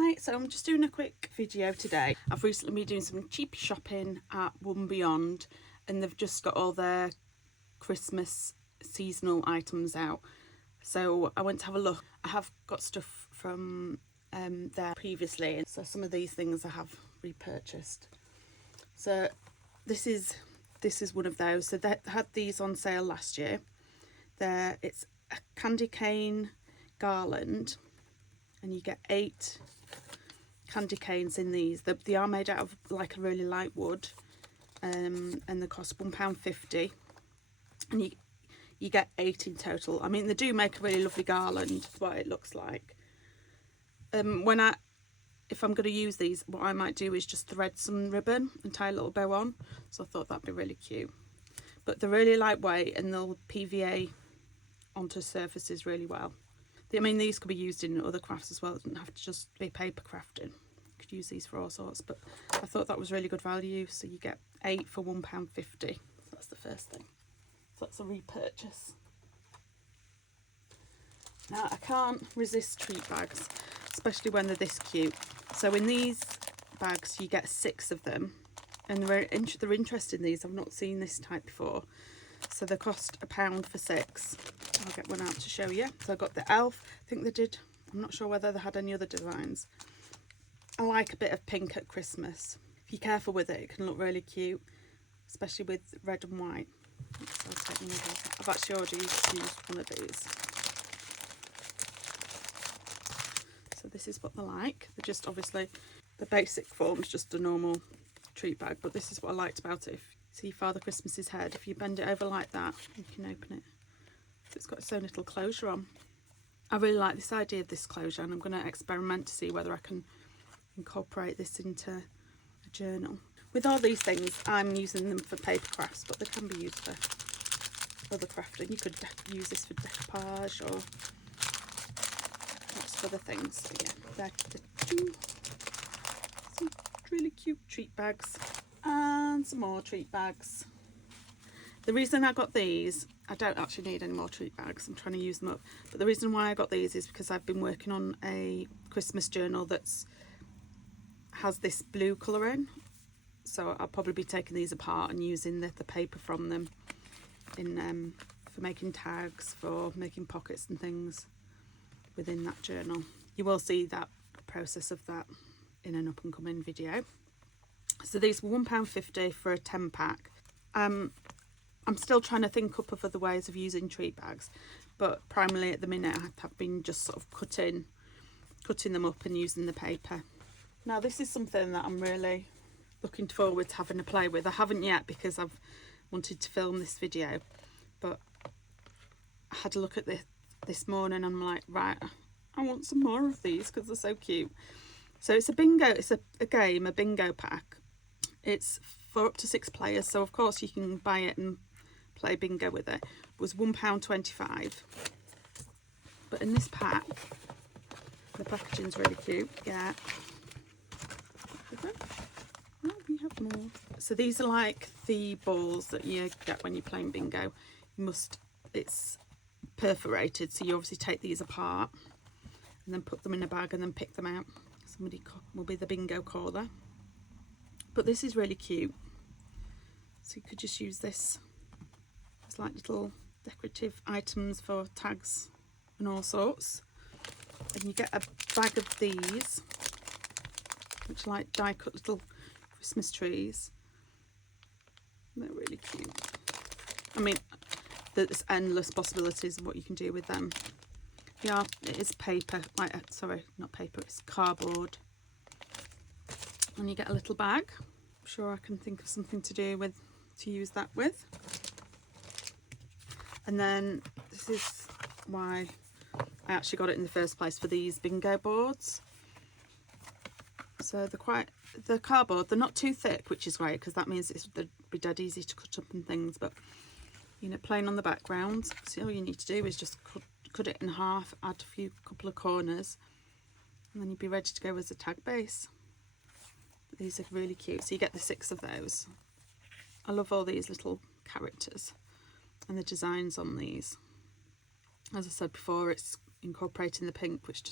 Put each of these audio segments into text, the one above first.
Hi, so I'm just doing a quick video today. I've recently been doing some cheap shopping at OneBeyond and they've just got all their Christmas seasonal items out. So I went to have a look. I have got stuff from there previously, so some of these things I have repurchased. So this is one of those. So they had these on sale last year. It's a candy cane garland and you get 8 candy canes in these. They are made out of like a really light wood, and they cost £1.50, and you get 8 in total. I mean, they do make a really lovely garland. What it looks like. If I'm going to use these, what I might do is just thread some ribbon and tie a little bow on. So I thought that'd be really cute. But they're really lightweight and they'll PVA onto surfaces really well. I mean, these could be used in other crafts as well. It doesn't have to just be paper crafting. You could use these for all sorts, but I thought that was really good value. So you get 8 for £1.50. So that's the first thing. So that's a repurchase. Now, I can't resist treat bags, especially when they're this cute. So in these bags, you get 6 of them, and they're interesting. These, I've not seen this type before. So they cost £1 for 6. I'll get one out to show you. So I got the elf. I think they did. I'm not sure whether they had any other designs. I like a bit of pink at Christmas. If you're careful with it, it can look really cute, especially with red and white. So I'll take one of those. I've actually already used one of these. So this is what they're like. They're just obviously the basic form is just a normal treat bag, but this is what I liked about it. If you see Father Christmas's head, if you bend it over like that, you can open it. So it's got its own little closure on. I really like this idea of this closure, and I'm going to experiment to see whether I can incorporate this into a journal. With all these things, I'm using them for paper crafts, but they can be used for other crafting. You could use this for decoupage or lots of other things. So yeah, they're the 2. Some really cute treat bags and some more treat bags. The reason I got these, I don't actually need any more treat bags, I'm trying to use them up, but the reason why I got these is because I've been working on a Christmas journal has this blue colour in, so I'll probably be taking these apart and using the paper from them for making tags, for making pockets and things within that journal. You will see that process of that in an up and coming video. So these were £1.50 for a 10 pack. I'm still trying to think up of other ways of using treat bags, but primarily at the minute I've been just sort of cutting them up and using the paper. Now this is something that I'm really looking forward to having a play with. I haven't yet because I've wanted to film this video, but I had a look at this morning and I'm like, right, I want some more of these because they're so cute. So it's a bingo, it's a game, a bingo pack. It's for up to 6 players, so of course you can buy it and play bingo with it. It was £1.25. But in this pack, the packaging's really cute. Yeah. Oh, we have more. So these are like the balls that you get when you're playing bingo. It's perforated, so you obviously take these apart and then put them in a bag and then pick them out. Somebody will be the bingo caller. But this is really cute. So you could just use this as like little decorative items for tags and all sorts. And you get a bag of these, which are like die cut little Christmas trees. They're really cute. I mean, there's endless possibilities of what you can do with them. Yeah, it is paper, sorry, not paper, it's cardboard. And you get a little bag. I'm sure I can think of something to use that with. And then this is why I actually got it in the first place, for these bingo boards. So they're cardboard, they're not too thick, which is great because that means they'd be dead easy to cut up and things, but you know, plain on the background. So all you need to do is just cut it in half, add a couple of corners, and then you'd be ready to go as a tag base. But these are really cute. So you get the 6 of those. I love all these little characters and the designs on these. As I said before, it's incorporating the pink, which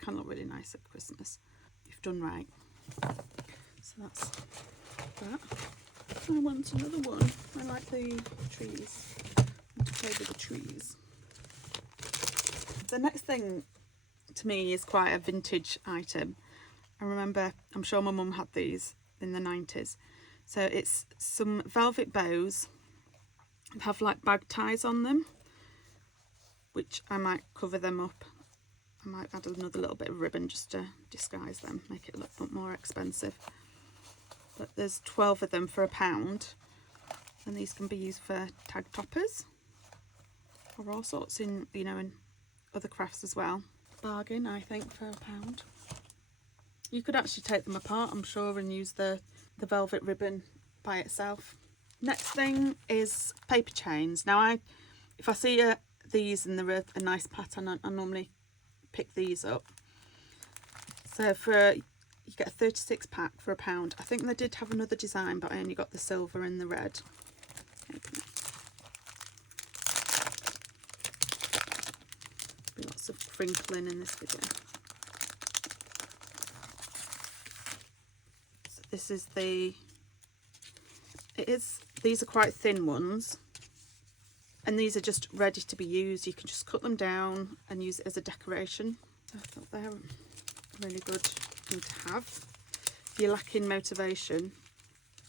can look really nice at Christmas. you've done right. So that's that. I want another one. I like the trees. I want to play with the trees. The next thing to me is quite a vintage item. I remember, I'm sure my mum had these in the 90s. So it's some velvet bows. They have like bag ties on them, which I might cover them up. I might add another little bit of ribbon just to disguise them, make it look a bit more expensive. But there's 12 of them for £1, and these can be used for tag toppers or all sorts in, you know, in other crafts as well. Bargain, I think, for £1. You could actually take them apart, I'm sure, and use the velvet ribbon by itself. Next thing is paper chains. Now, if I see these and they're a nice pattern, I normally pick these up. So you get a 36 pack for £1. I think they did have another design, but I only got the silver and the red. Be lots of crinkling in this video. So this is these are quite thin ones, and these are just ready to be used. You can just cut them down and use it as a decoration. So I thought they're a really good thing to have. If you're lacking motivation,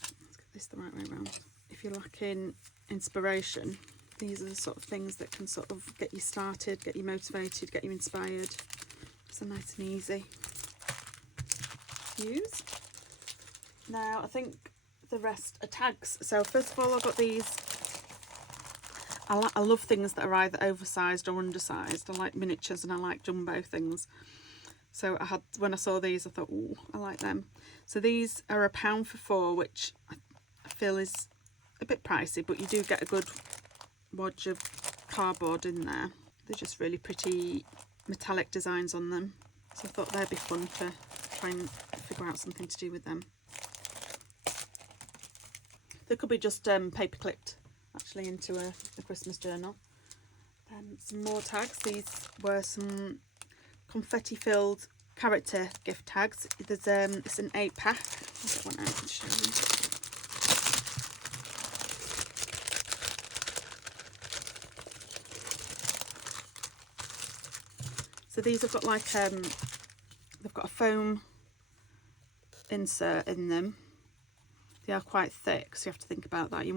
let's get this the right way around. If you're lacking inspiration, these are the sort of things that can sort of get you started, get you motivated, get you inspired. So nice and easy to use. Now I think the rest are tags. So first of all, I got these. I love things that are either oversized or undersized. I like miniatures and I like jumbo things. So when I saw these, I thought, oh, I like them. So these are £1 for 4, which I feel is a bit pricey, but you do get a good wodge of cardboard in there. They're just really pretty metallic designs on them. So I thought they'd be fun to try and figure out something to do with them. They could be just paper clipped actually into a Christmas journal. Some more tags. These were some confetti filled character gift tags. There's it's an 8-pack. I'll get one out and show you. So these have got like they've got a foam insert in them. They are quite thick, so you have to think about that. You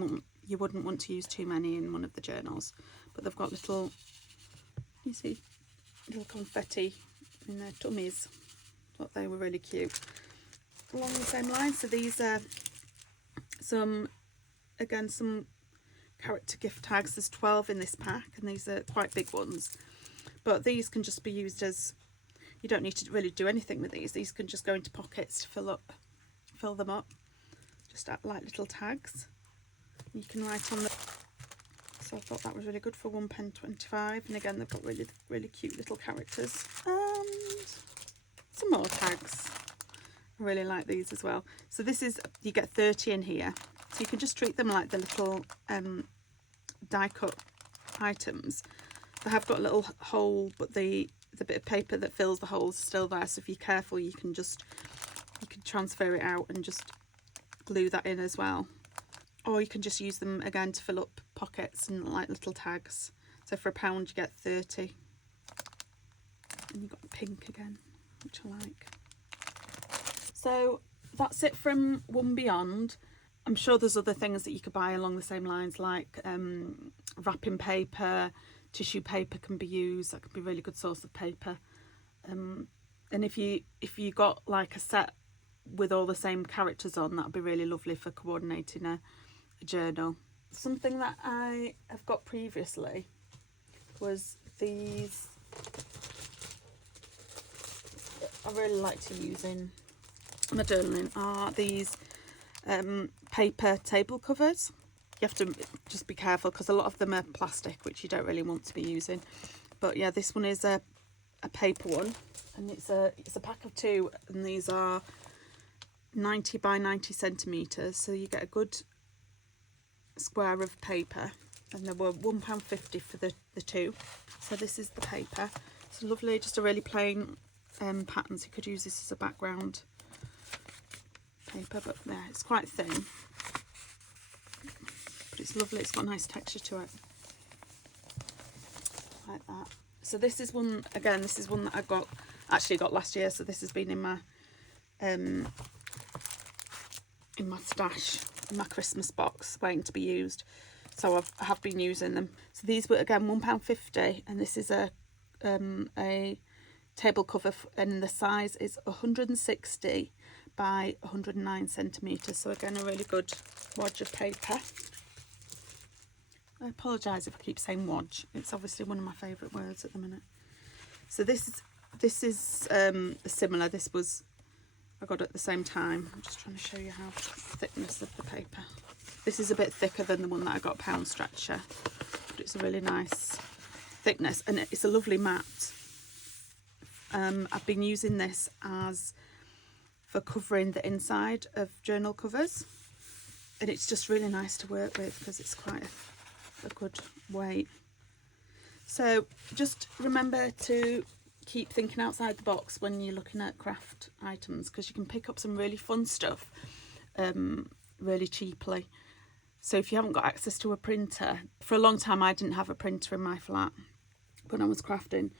wouldn't want to use too many in one of the journals, but they've got little, you see, little confetti in their tummies. Thought they were really cute. Along the same lines, so these are some character gift tags. There's 12 in this pack, and these are quite big ones. But these can just be used as, you don't need to really do anything with these. These can just go into pockets to fill them up. Just like little tags. You can write on the. So I thought that was really good for £1.25, and again they've got really cute little characters and some more tags. I really like these as well. So this is, you get 30 in here, so you can just treat them like the little die cut items. They have got a little hole, but the bit of paper that fills the holes is still there. So if you're careful, you can transfer it out and just glue that in as well. Or you can just use them again to fill up pockets and like little tags. So for £1 you get 30. And you've got pink again, which I like. So that's it from OneBeyond. I'm sure there's other things that you could buy along the same lines, like wrapping paper, tissue paper can be used. That could be a really good source of paper. And if you got like a set with all the same characters on, that would be really lovely for coordinating a journal. Something that I have got previously was these. I really like to use in my journaling are these paper table covers. You have to just be careful because a lot of them are plastic, which you don't really want to be using. But yeah, this one is a paper one, and it's a pack of 2, and these are 90 by 90 centimetres, so you get a good square of paper, and they were £1.50 for the 2. So this is the paper. It's lovely, just a really plain patterns, you could use this as a background paper, but yeah, it's quite thin, but it's lovely. It's got a nice texture to it, like that. So this is one, again, this is one that I actually got last year, so this has been in my stash, in my Christmas box, waiting to be used. So I have been using them. So these were, again, £1.50, and this is a table cover, and the size is 160 by 109 centimetres. So again, a really good wodge of paper. I apologise if I keep saying wodge. It's obviously one of my favourite words at the minute. So this is similar. This was, I got at the same time. I'm just trying to show you how thickness of the paper. This is a bit thicker than the one that I got, Pound Stretcher, but it's a really nice thickness, and it's a lovely matte. I've been using this for covering the inside of journal covers, and it's just really nice to work with because it's quite a good weight. So just remember to keep thinking outside the box when you're looking at craft items, because you can pick up some really fun stuff really cheaply. So if you haven't got access to a printer, for a long time I didn't have a printer in my flat when I was crafting,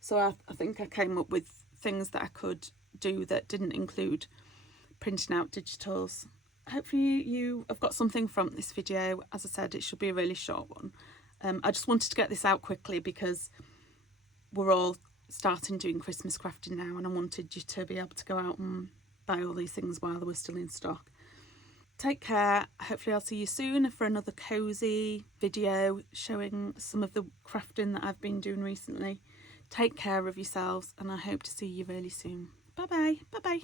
so I think I came up with things that I could do that didn't include printing out digitals. Hopefully you have got something from this video. As I said, it should be a really short one. I just wanted to get this out quickly because we're all starting doing Christmas crafting now, and I wanted you to be able to go out and buy all these things while they were still in stock. Take care. Hopefully I'll see you soon for another cosy video showing some of the crafting that I've been doing recently. Take care of yourselves, and I hope to see you really soon. Bye bye. Bye bye.